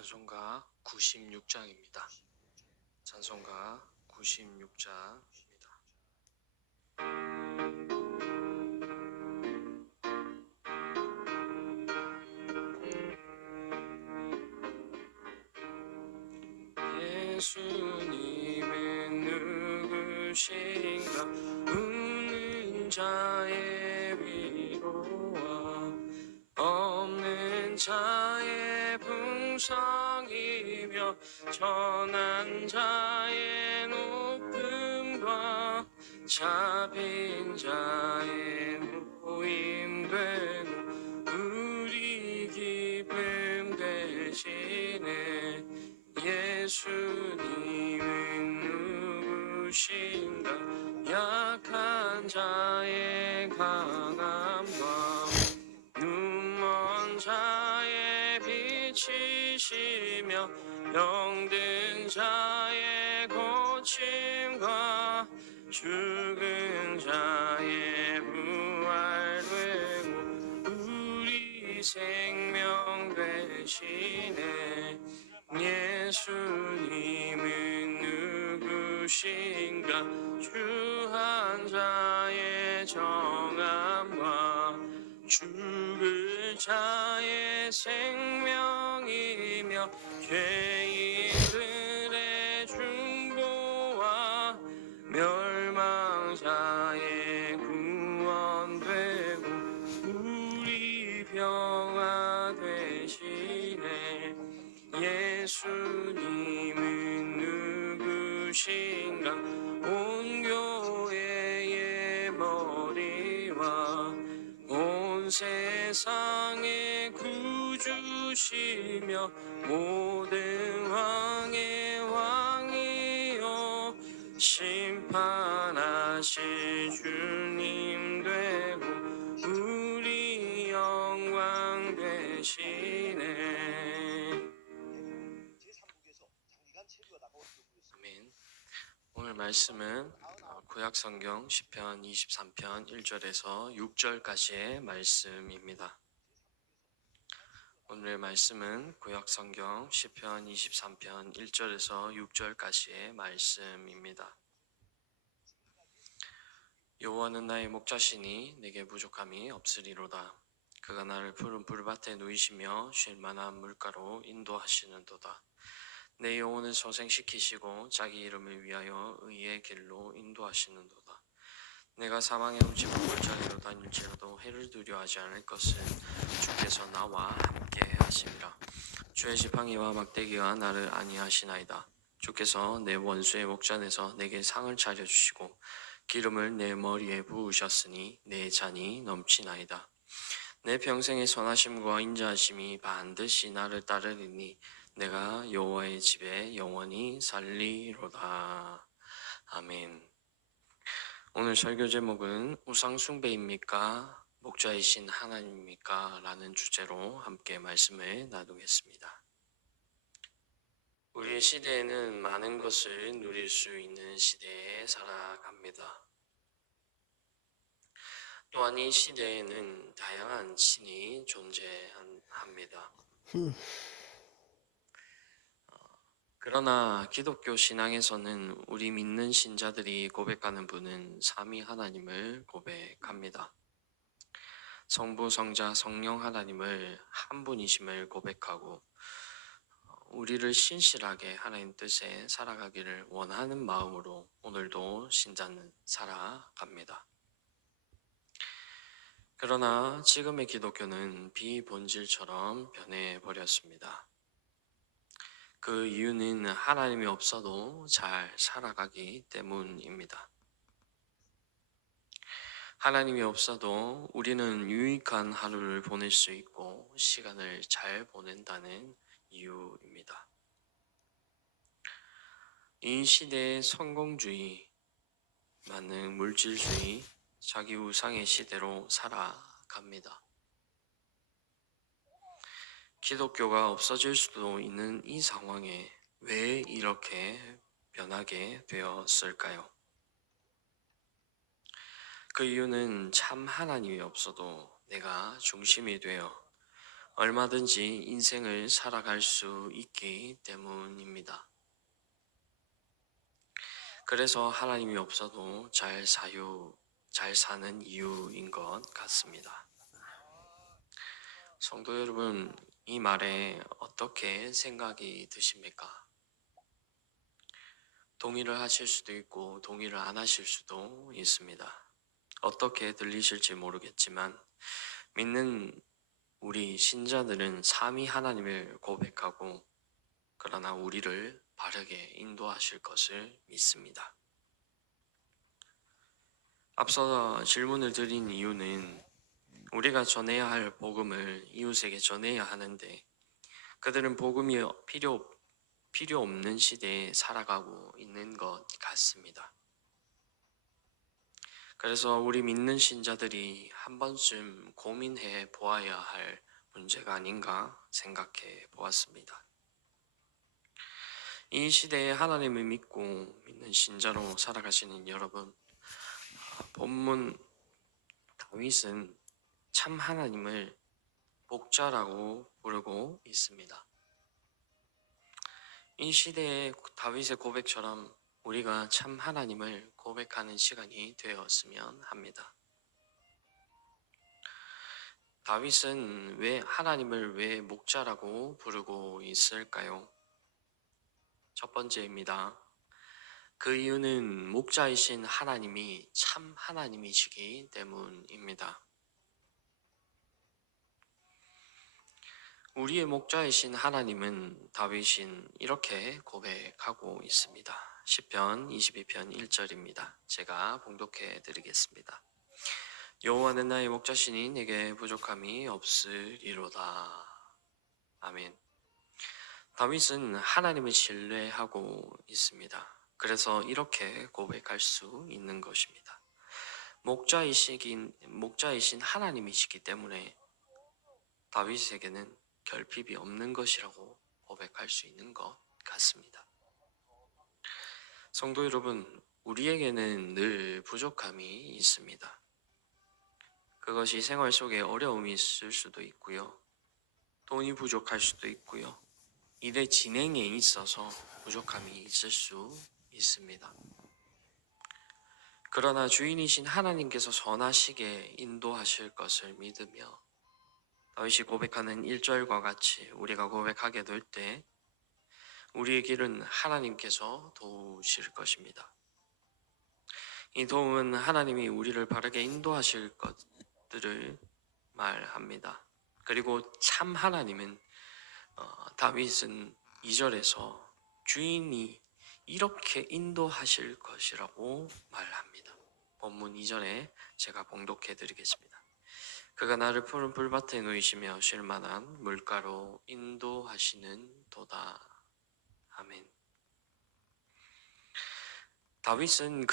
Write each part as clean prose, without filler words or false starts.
찬송가 96장입니다. 찬송가 96장입니다. 예수님은 누구신가? 웃는 자의 위로와 없는 자의 풍성이며 전한 자의 높음과 잡힌 자의 모임되고 우리 기쁨 되시네. 예수님은 누구신가? 약한 자의 강함과 눈먼 자의 빛이시며 병든 자의 고침과 죽은 자의 부활되고 우리 생명 되시네. 예수님은 누구신가? 주한 자의 정함과 죽을 자의 생명이며 죄인들의 중보와 멸망자의 구원되고 우리 평화 되시네. 예수님은 누구신가? 온 교회의 머리와 온 세상의 구주시며 모든 왕의 왕이요 심판하실 주님 되고 우리 영광 되시네. 아멘. 오늘 말씀은 구약성경 시편 23편 1절에서 6절까지의 말씀입니다. 오늘의 말씀은 구약성경 시편 23편 1절에서 6절까지의 말씀입니다. 여호와는 나의 목자시니 내게 부족함이 없으리로다. 그가 나를 푸른 풀밭에 누이시며 쉴 만한 물가로 인도하시는도다. 내 영혼을 소생시키시고 자기 이름을 위하여 의의 길로 인도하시는도다. 내가 사망의 음침한 골짜기로 다닐지라도 해를 두려워하지 않을 것은 주께서 나와 함께 하심이라. 주의 지팡이와 막대기가 나를 안위하시나이다. 주께서 내 원수의 목전에서 내게 상을 차려주시고 기름을 내 머리에 부으셨으니 내 잔이 넘치나이다. 내 평생의 선하심과 인자하심이 반드시 나를 따르리니 내가 여호와의 집에 영원히 살리로다. 아멘. 오늘 설교 제목은 우상 숭배입니까? 목자이신 하나님입니까? 라는 주제로 함께 말씀을 나누겠습니다. 우리의 시대에는 많은 것을 누릴 수 있는 시대에 살아갑니다. 또한 이 시대에는 다양한 신이 존재합니다. 그러나 기독교 신앙에서는 우리 믿는 신자들이 고백하는 분은 삼위 하나님을 고백합니다. 성부, 성자, 성령 하나님을 한 분이심을 고백하고 우리를 신실하게 하나님 뜻에 살아가기를 원하는 마음으로 오늘도 신자는 살아갑니다. 그러나 지금의 기독교는 비본질처럼 변해버렸습니다. 그 이유는 하나님이 없어도 잘 살아가기 때문입니다. 하나님이 없어도 우리는 유익한 하루를 보낼 수 있고 시간을 잘 보낸다는 이유입니다. 이 시대의 성공주의, 만능 물질주의, 자기 우상의 시대로 살아갑니다. 기독교가 없어질 수도 있는 이 상황에 왜 이렇게 변하게 되었을까요? 그 이유는 참 하나님이 없어도 내가 중심이 되어 얼마든지 인생을 살아갈 수 있기 때문입니다. 그래서 하나님이 없어도 잘 사는 이유인 것 같습니다. 성도 여러분, 이 말에 어떻게 생각이 드십니까? 동의를 하실 수도 있고 동의를 안 하실 수도 있습니다. 어떻게 들리실지 모르겠지만 믿는 우리 신자들은 삼위 하나님을 고백하고 그러나 우리를 바르게 인도하실 것을 믿습니다. 앞서 질문을 드린 이유는 우리가 전해야 할 복음을 이웃에게 전해야 하는데 그들은 복음이 필요 없는 시대에 살아가고 있는 것 같습니다. 그래서 우리 믿는 신자들이 한 번쯤 고민해 보아야 할 문제가 아닌가 생각해 보았습니다. 이 시대에 하나님을 믿고 믿는 신자로 살아가시는 여러분, 본문 다윗은 참 하나님을 목자라고 부르고 있습니다. 이 시대의 다윗의 고백처럼 우리가 참 하나님을 고백하는 시간이 되었으면 합니다. 다윗은 하나님을 왜 목자라고 부르고 있을까요? 첫 번째입니다. 그 이유는 목자이신 하나님이 참 하나님이시기 때문입니다. 우리의 목자이신 하나님은 다윗은 이렇게 고백하고 있습니다. 시편 22편 1절입니다. 제가 봉독해 드리겠습니다. 여호와는 나의 목자시니 내게 부족함이 없으리로다. 아멘. 다윗은 하나님을 신뢰하고 있습니다. 그래서 이렇게 고백할 수 있는 것입니다. 목자이신 하나님이시기 때문에 다윗에게는 결핍이 없는 것이라고 고백할 수 있는 것 같습니다. 성도 여러분, 우리에게는 늘 부족함이 있습니다. 그것이 생활 속에 어려움이 있을 수도 있고요. 돈이 부족할 수도 있고요. 일의 진행에 있어서 부족함이 있을 수 있습니다. 그러나 주인이신 하나님께서 선하시게 인도하실 것을 믿으며 다윗이 고백하는 1절과 같이 우리가 고백하게 될 때 우리의 길은 하나님께서 도우실 것입니다. 이 도움은 하나님이 우리를 바르게 인도하실 것들을 말합니다. 그리고 참 하나님은 다윗은 2절에서 주인이 이렇게 인도하실 것이라고 말합니다. 본문 2절에 제가 봉독해 드리겠습니다. 그가 나를 푸른 풀밭에 누이시며 쉴 만한 물가로 인도하시는 도다. 아멘. 다윗은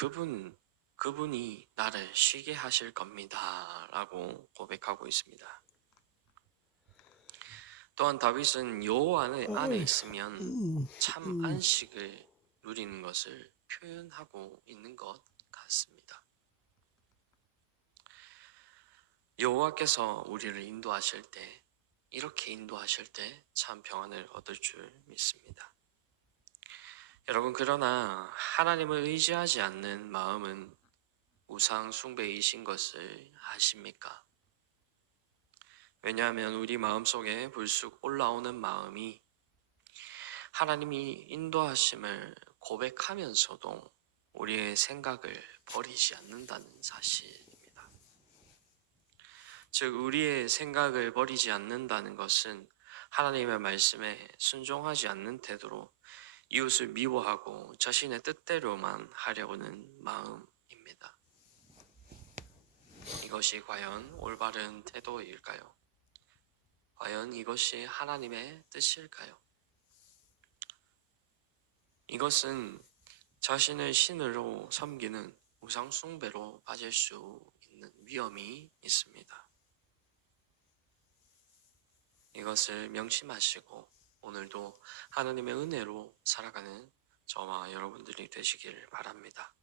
그분이 나를 쉬게 하실 겁니다 라고 고백하고 있습니다. 또한 다윗은 여호와 안에 있으면 참 안식을 누리는 것을 표현하고 있는 것 같습니다. 여호와께서 우리를 인도하실 때 이렇게 인도하실 때 참 평안을 얻을 줄 믿습니다. 여러분, 그러나 하나님을 의지하지 않는 마음은 우상 숭배이신 것을 아십니까? 왜냐하면 우리 마음속에 불쑥 올라오는 마음이 하나님이 인도하심을 고백하면서도 우리의 생각을 버리지 않는다는 사실입니다. 즉, 우리의 생각을 버리지 않는다는 것은 하나님의 말씀에 순종하지 않는 태도로 이웃을 미워하고 자신의 뜻대로만 하려는 마음입니다. 이것이 과연 올바른 태도일까요? 과연 이것이 하나님의 뜻일까요? 이것은 자신을 신으로 섬기는 우상 숭배로 빠질 수 있는 위험이 있습니다. 이것을 명심하시고 오늘도 하나님의 은혜로 살아가는 저와 여러분들이 되시길 바랍니다.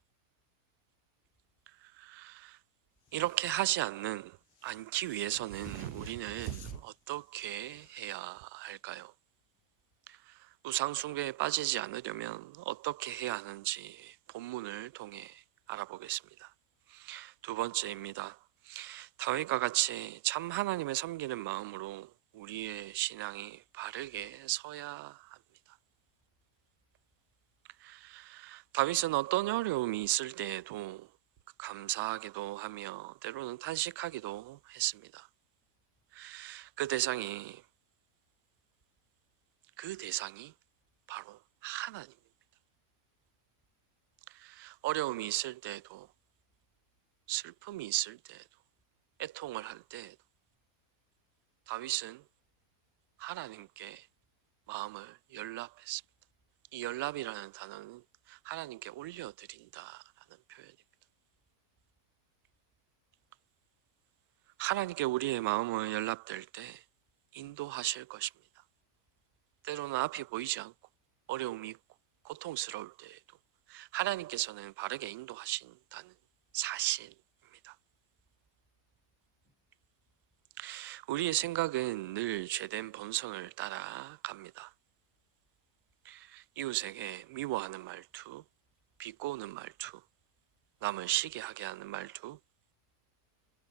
이렇게 하지 않는 않기 위해서는 우리는 어떻게 해야 할까요? 우상 숭배에 빠지지 않으려면 어떻게 해야 하는지 본문을 통해 알아보겠습니다. 두 번째입니다. 다윗과 같이 참 하나님을 섬기는 마음으로 우리의 신앙이 바르게 서야 합니다. 다윗은 어떤 어려움이 있을 때에도 감사하기도 하며 때로는 탄식하기도 했습니다. 그 대상이 바로 하나님입니다. 어려움이 있을 때에도, 슬픔이 있을 때에도, 애통을 할 때에도 다윗은 하나님께 마음을 연락했습니다. 이 연락이라는 단어는 하나님께 올려드린다라는 표현입니다. 하나님께 우리의 마음을 연락될 때 인도하실 것입니다. 때로는 앞이 보이지 않고 어려움이 있고 고통스러울 때에도 하나님께서는 바르게 인도하신다는 사실입니다. 우리의 생각은 늘 죄된 본성을 따라갑니다. 이웃에게 미워하는 말투, 비꼬는 말투, 남을 시기 하게 하는 말투,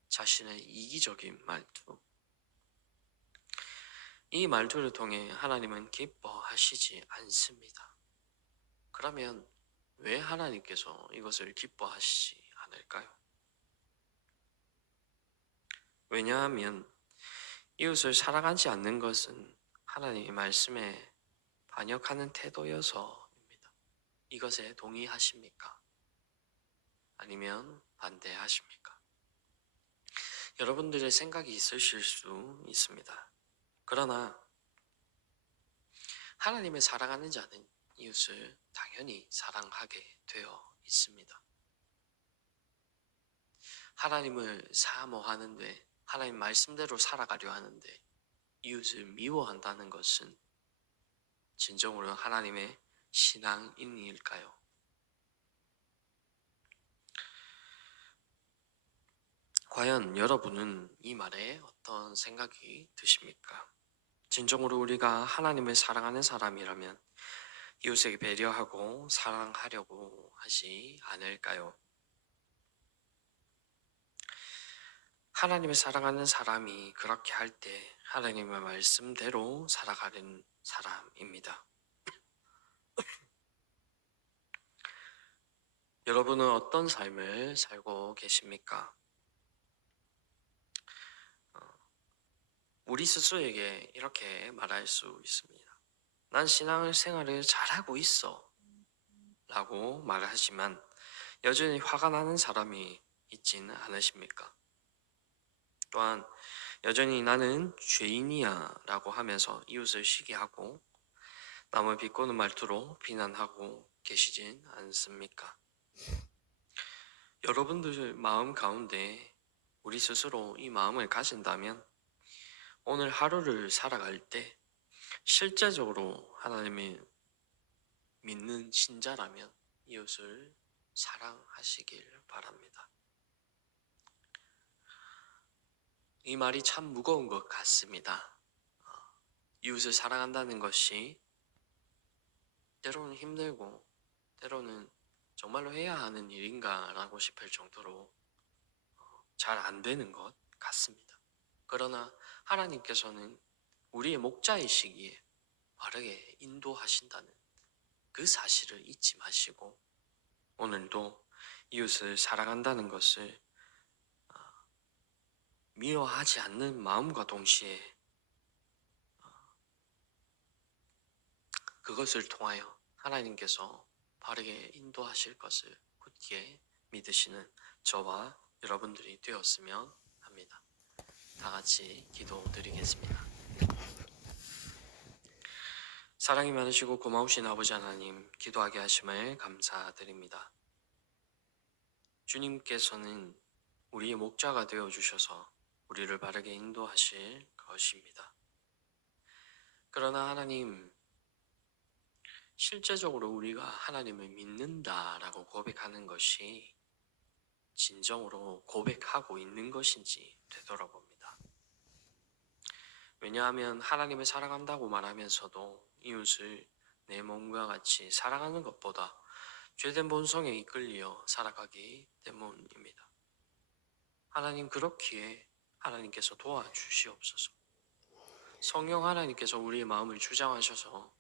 자신의 이기적인 말투. 이 말투를 통해 하나님은 기뻐하시지 않습니다. 그러면 왜 하나님께서 이것을 기뻐하시지 않을까요? 왜냐하면 이웃을 사랑하지 않는 것은 하나님의 말씀에 반역하는 태도여서입니다. 이것에 동의하십니까? 아니면 반대하십니까? 여러분들의 생각이 있으실 수 있습니다. 그러나 하나님을 사랑하는 자는 이웃을 당연히 사랑하게 되어 있습니다. 하나님을 사모하는데, 하나님 말씀대로 살아가려 하는데 이웃을 미워한다는 것은 진정으로 하나님의 신앙인일까요? 과연 여러분은 이 말에 어떤 생각이 드십니까? 진정으로 우리가 하나님을 사랑하는 사람이라면 이웃에게 배려하고 사랑하려고 하지 않을까요? 하나님을 사랑하는 사람이 그렇게 할 때 하나님의 말씀대로 살아가는 사람입니다. 여러분은 어떤 삶을 살고 계십니까? 우리 스스로에게 이렇게 말할 수 있습니다. 난 신앙생활을 잘하고 있어 라고 말하지만 여전히 화가 나는 사람이 있지는 않으십니까? 또한 여전히 나는 죄인이야 라고 하면서 이웃을 시기하고 남을 비꼬는 말투로 비난하고 계시진 않습니까? 여러분들 마음 가운데 우리 스스로 이 마음을 가진다면 오늘 하루를 살아갈 때 실제적으로 하나님을 믿는 신자라면 이웃을 사랑하시길 바랍니다. 이 말이 참 무거운 것 같습니다. 이웃을 사랑한다는 것이 때로는 힘들고 때로는 정말로 해야 하는 일인가라고 싶을 정도로 잘 안 되는 것 같습니다. 그러나 하나님께서는 우리의 목자이시기에 바르게 인도하신다는 그 사실을 잊지 마시고 오늘도 이웃을 사랑한다는 것을 미워하지 않는 마음과 동시에 그것을 통하여 하나님께서 바르게 인도하실 것을 굳게 믿으시는 저와 여러분들이 되었으면 합니다. 다 같이 기도드리겠습니다. 사랑이 많으시고 고마우신 아버지 하나님, 기도하게 하심을 감사드립니다. 주님께서는 우리의 목자가 되어주셔서 우리를 바르게 인도하실 것입니다. 그러나 하나님, 실제적으로 우리가 하나님을 믿는다라고 고백하는 것이 진정으로 고백하고 있는 것인지 되돌아봅니다. 왜냐하면 하나님을 사랑한다고 말하면서도 이웃을 내 몸과 같이 사랑하는 것보다 죄된 본성에 이끌려 살아가기 때문입니다. 하나님 그렇기에 하나님께서 도와주시옵소서. 성령 하나님께서 우리의 마음을 주장하셔서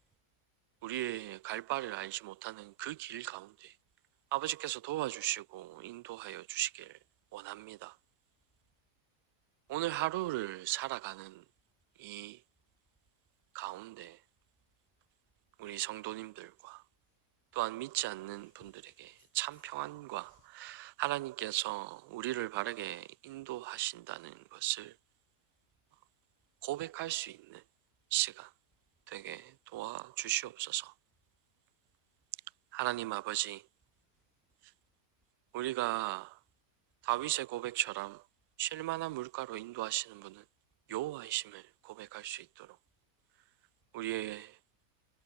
우리의 갈 바를 알지 못하는 그 길 가운데 아버지께서 도와주시고 인도하여 주시길 원합니다. 오늘 하루를 살아가는 이 가운데 우리 성도님들과 또한 믿지 않는 분들에게 참 평안과 하나님께서 우리를 바르게 인도하신다는 것을 고백할 수 있는 시간 되게 도와주시옵소서. 하나님 아버지, 우리가 다윗의 고백처럼 쉴만한 물가로 인도하시는 분은 여호와이심을 고백할 수 있도록 우리의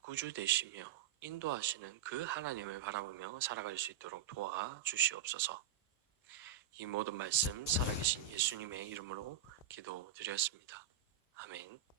구주 되시며 인도하시는 그 하나님을 바라보며 살아갈 수 있도록 도와주시옵소서. 이 모든 말씀 살아계신 예수님의 이름으로 기도드렸습니다. 아멘.